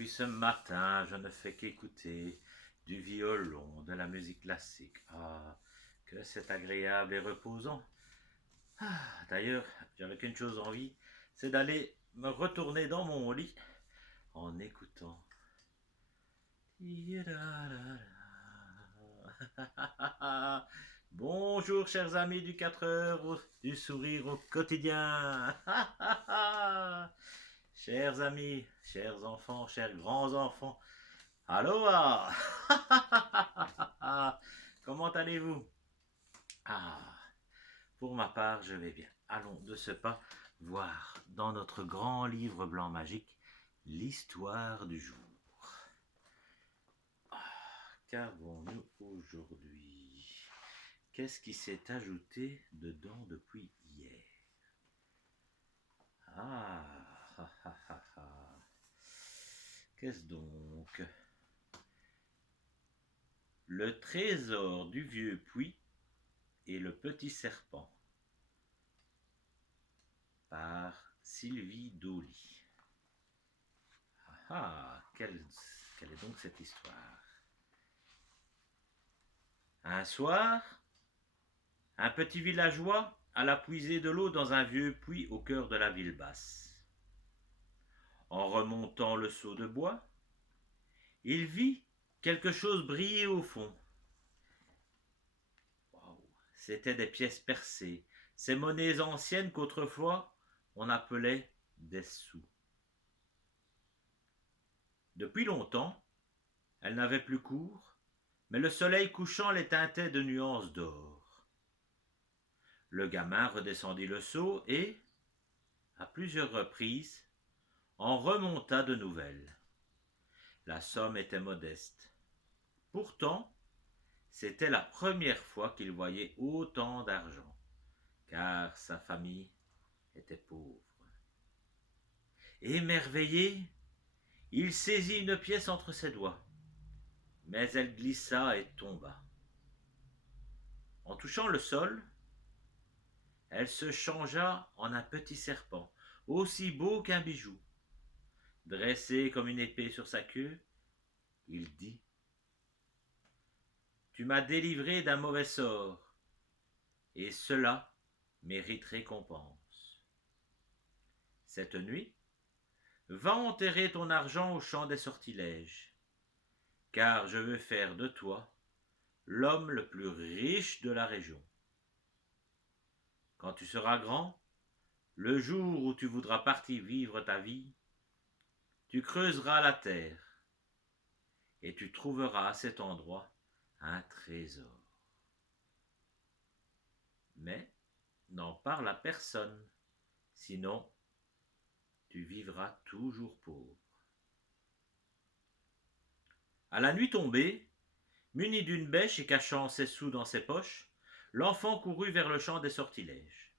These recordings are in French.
Depuis ce matin, je ne fais qu'écouter du violon, de la musique classique. Ah, que c'est agréable et reposant. D'ailleurs, j'avais qu'une chose envie, c'est d'aller me retourner dans mon lit en écoutant. Bonjour, chers amis du 4 heures du sourire au quotidien. Chers amis, chers enfants, chers grands-enfants, aloha. Comment allez-vous? Ah, pour ma part, je vais bien. Allons de ce pas voir dans notre grand livre blanc magique l'histoire du jour. Qu'avons-nous aujourd'hui? Qu'est-ce qui s'est ajouté dedans depuis hier? Qu'est-ce donc? Le trésor du vieux puits et le petit serpent par Sylvie Dolly. Quelle est donc cette histoire? Un soir, un petit villageois alla puiser de l'eau dans un vieux puits au cœur de la ville basse. En remontant le seau de bois, il vit quelque chose briller au fond. Wow. C'étaient des pièces percées, ces monnaies anciennes qu'autrefois on appelait des sous. Depuis longtemps, elles n'avaient plus cours, mais le soleil couchant les teintait de nuances d'or. Le gamin redescendit le seau et, à plusieurs reprises, en remonta de nouvelles. La somme était modeste. Pourtant, c'était la première fois qu'il voyait autant d'argent, car sa famille était pauvre. Émerveillé, il saisit une pièce entre ses doigts, mais elle glissa et tomba. En touchant le sol, elle se changea en un petit serpent, aussi beau qu'un bijou. Dressé comme une épée sur sa queue, il dit: « Tu m'as délivré d'un mauvais sort, et cela mérite récompense. Cette nuit, va enterrer ton argent au champ des sortilèges, car je veux faire de toi l'homme le plus riche de la région. Quand tu seras grand, le jour où tu voudras partir vivre ta vie, tu creuseras la terre et tu trouveras à cet endroit un trésor. Mais n'en parle à personne, sinon tu vivras toujours pauvre. » À la nuit tombée, muni d'une bêche et cachant ses sous dans ses poches, l'enfant courut vers le champ des sortilèges.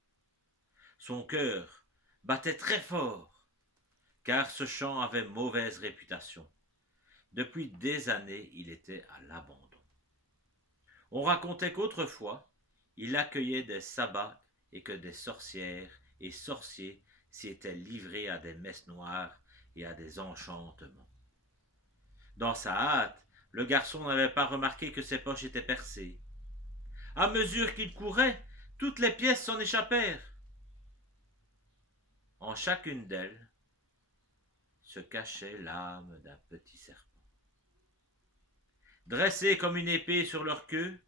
Son cœur battait très fort, car ce champ avait mauvaise réputation. Depuis des années, il était à l'abandon. On racontait qu'autrefois, il accueillait des sabbats et que des sorcières et sorciers s'y étaient livrés à des messes noires et à des enchantements. Dans sa hâte, le garçon n'avait pas remarqué que ses poches étaient percées. À mesure qu'il courait, toutes les pièces s'en échappèrent. En chacune d'elles se cachait l'âme d'un petit serpent. Dressés comme une épée sur leur queue,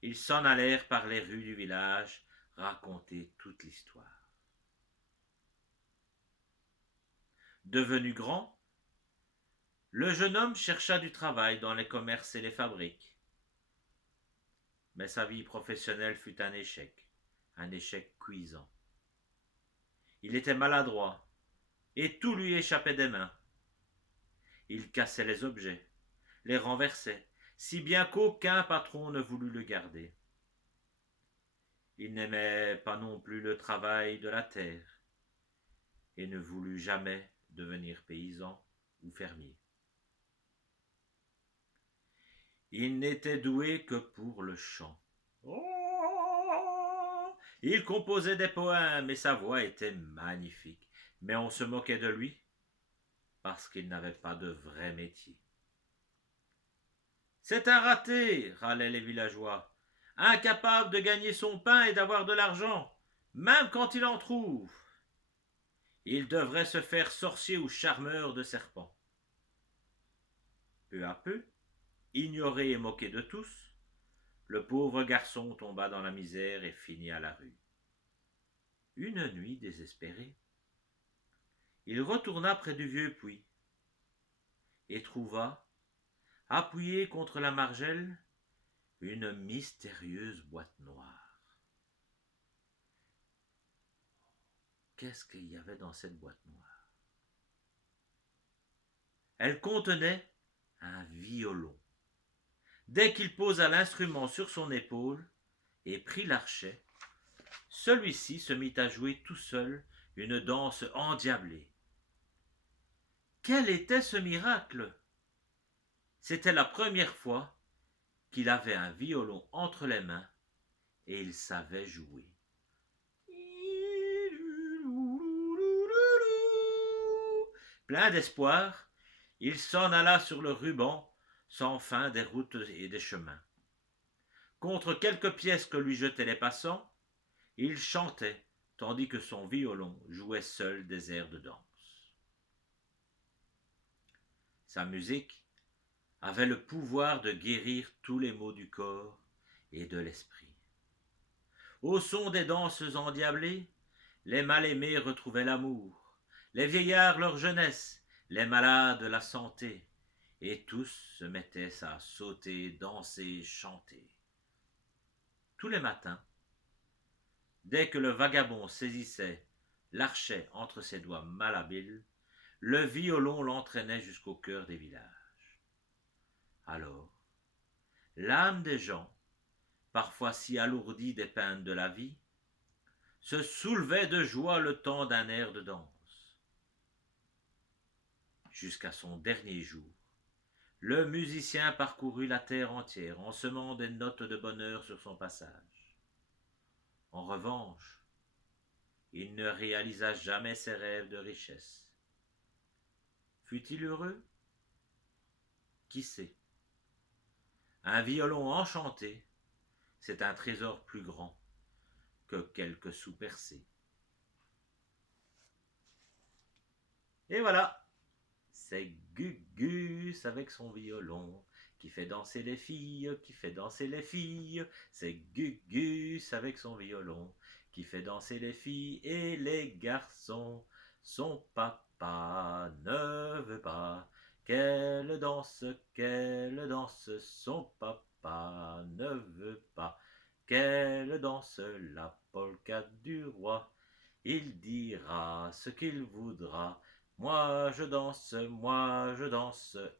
ils s'en allèrent par les rues du village raconter toute l'histoire. Devenu grand, le jeune homme chercha du travail dans les commerces et les fabriques. Mais sa vie professionnelle fut un échec cuisant. Il était maladroit et tout lui échappait des mains. Il cassait les objets, les renversait, si bien qu'aucun patron ne voulut le garder. Il n'aimait pas non plus le travail de la terre et ne voulut jamais devenir paysan ou fermier. Il n'était doué que pour le chant. Il composait des poèmes et sa voix était magnifique, mais on se moquait de lui parce qu'il n'avait pas de vrai métier. « C'est un raté !» râlaient les villageois, « incapable de gagner son pain et d'avoir de l'argent, même quand il en trouve. Il devrait se faire sorcier ou charmeur de serpents. » Peu à peu, ignoré et moqué de tous, le pauvre garçon tomba dans la misère et finit à la rue. Une nuit désespéré, il retourna près du vieux puits et trouva, appuyée contre la margelle, une mystérieuse boîte noire. Qu'est-ce qu'il y avait dans cette boîte noire? Elle contenait un violon. Dès qu'il posa l'instrument sur son épaule et prit l'archet, celui-ci se mit à jouer tout seul une danse endiablée. Quel était ce miracle? C'était la première fois qu'il avait un violon entre les mains et il savait jouer. Plein d'espoir, il s'en alla sur le ruban sans fin des routes et des chemins. Contre quelques pièces que lui jetaient les passants, il chantait tandis que son violon jouait seul des airs de danse. Sa musique avait le pouvoir de guérir tous les maux du corps et de l'esprit. Au son des danses endiablées, les mal-aimés retrouvaient l'amour, les vieillards leur jeunesse, les malades la santé, et tous se mettaient à sauter, danser, chanter. Tous les matins, dès que le vagabond saisissait l'archet entre ses doigts malhabiles, le violon l'entraînait jusqu'au cœur des villages. Alors, l'âme des gens, parfois si alourdie des peines de la vie, se soulevait de joie le temps d'un air de danse. Jusqu'à son dernier jour, le musicien parcourut la terre entière en semant des notes de bonheur sur son passage. En revanche, il ne réalisa jamais ses rêves de richesse. Fut-il heureux? Qui sait? Un violon enchanté, c'est un trésor plus grand que quelques sous percés. Et voilà, c'est Gugus avec son violon qui fait danser les filles, qui fait danser les filles. C'est Gugus avec son violon qui fait danser les filles et les garçons. Son papa ne veut pas qu'elle danse, son papa ne veut pas qu'elle danse la polka du roi. Il dira ce qu'il voudra, moi je danse,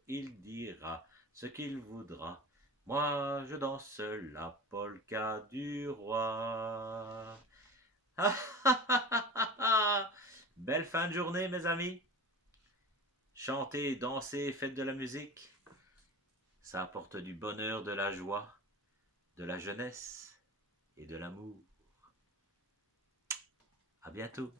il dira ce qu'il voudra, moi je danse la polka du roi. Belle fin de journée mes amis. Chantez, dansez, faites de la musique. Ça apporte du bonheur, de la joie, de la jeunesse et de l'amour. À bientôt.